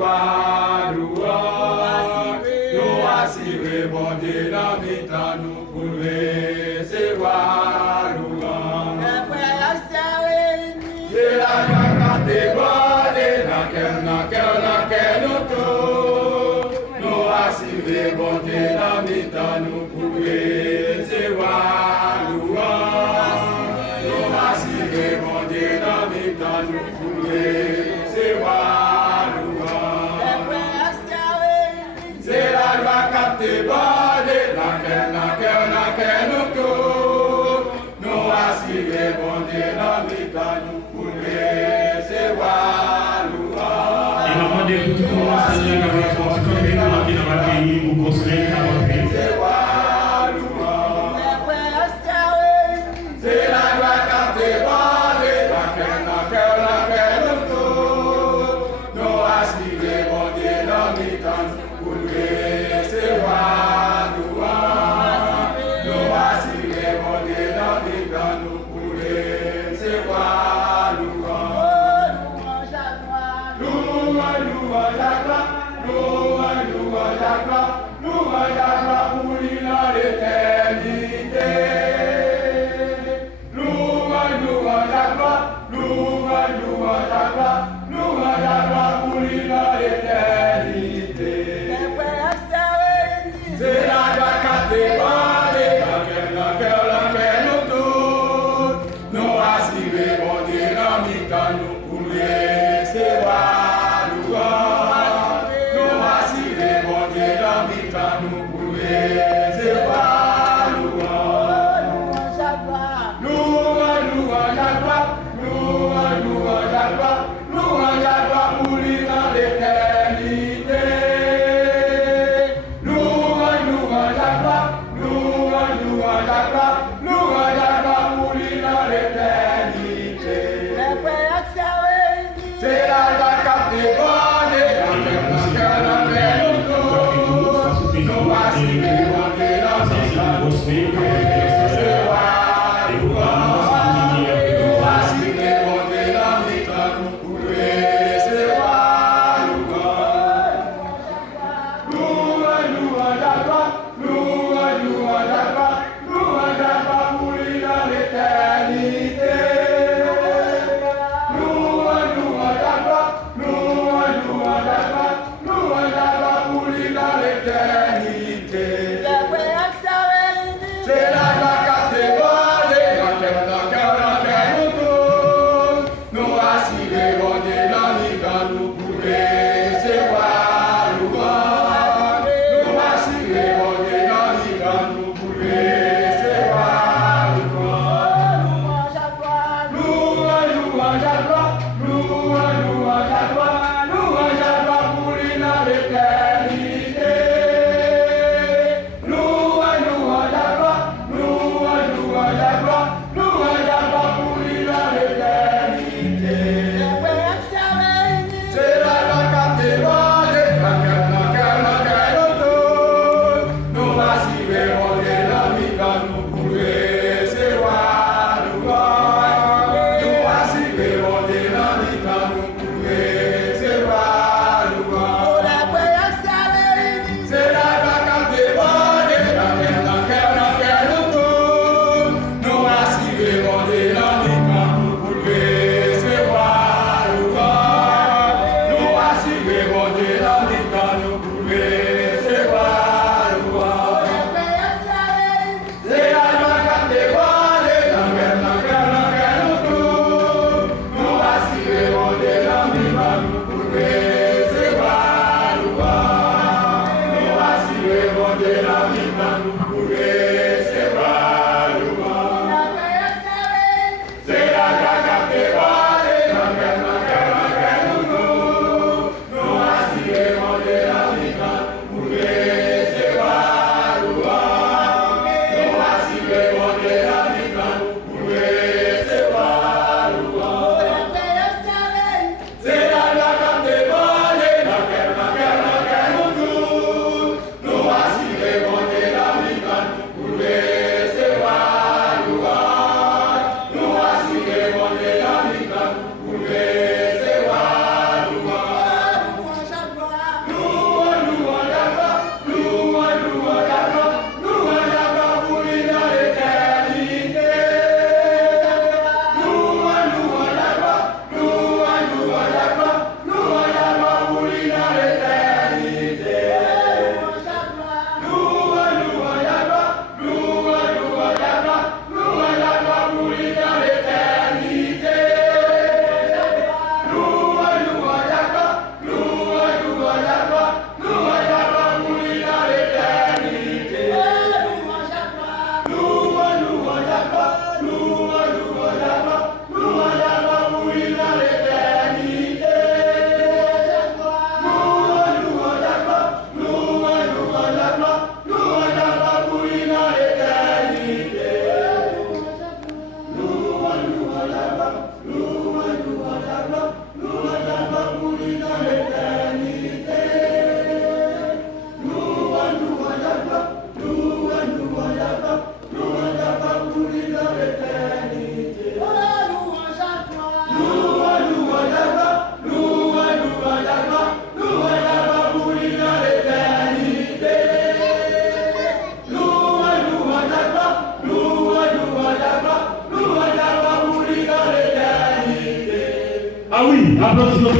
Wadoua, nous assurer bon Dieu dans mes temps nous couler, c'est Wadoua. C'est la catégorie, laquelle nous tous, nous assurer bon Dieu dans mes temps nous couler, c'est Wadoua. Nous assurer bon Dieu dans mes temps nous couler, c'est Wadoua. C'est la loi catégorie, laquelle nous tous, nous assurer bon Dieu dans mes temps nous couler, c'est Wadoua. Et maman de tout le monde, Seigneur, qui va force comme nous dans le pays, vous construisez dans votre pays. C'est Wadoua. C'est la loi catégorie, laquelle nous tous, nous assurer bon Dieu dans mes temps nous couler, c'est Wadoua. Nous assurer bon Dieu dans mes temps nous couler, c'est Wadoua. Louange pour lui dans l'éternité. Louange pour lui dans l'éternité. C'est la catégorie, laquelle nous tous, nous assurer bon Dieu dans mes temps nous couler, c'est Wadoua. Nous assurer bon Dieu dans mes temps nous couler, c'est Wadoua. Louange pour lui dans l'éternité. Louange pour lui dans l'éternité. C'est la catégorie, laquelle nous tous, nous assurer bon Dieu dans mes temps nous couler, c'est Wadoua. Nous assurer bon Dieu dans mes temps nous couler, c'est Wadoua. Louange pour lui dans l'éternité. Louange pour lui dans l'éternité. C'est la catégorie, laquelle nous tous, nous assurer bon Dieu dans mes temps nous couler, c'est Wadoua. Nous assurer bon Dieu dans mes temps nous couler, c'est Wadoua. Louange pour lui dans l'éternité. Louange pour lui dans l'éternité. C'est la catégorie, laquelle nous tous, nous assurer bon Dieu dans mes temps nous couler, c'est Wadoua. Nous assurer bon Dieu dans mes temps nous couler, c'est Wadoua. C'est la catégorie, laquelle nous tous, nous assurer bon Dieu dans mes temps nous couler, c'est Wadoua. Nous assurer bon Dieu dans mes temps nous couler, c'est Wadoua. C'est la catégorie, laquelle nous tous, nous assurer bon Dieu dans mes temps nous couler, c'est Wadoua. Nous assurer bon Dieu dans mes temps nous couler, c'est Wadoua. C'est la catégorie, laquelle nous tous, nous assurer Applaudissez